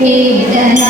കേരള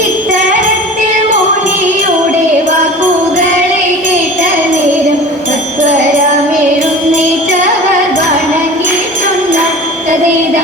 ഇത്തരത്തിൽ മോനിയുടെ വാക്കുകളെ കേട്ട നേരം തത്വരാമേഴുന്നേറ്റവർ വണങ്ങിയിട്ടുള്ള തതേത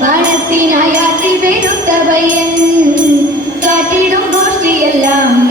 പണത്തിനായാത്തി പയ്യൻ കാട്ടിടും ഗോഷ്ഠിയെല്ലാം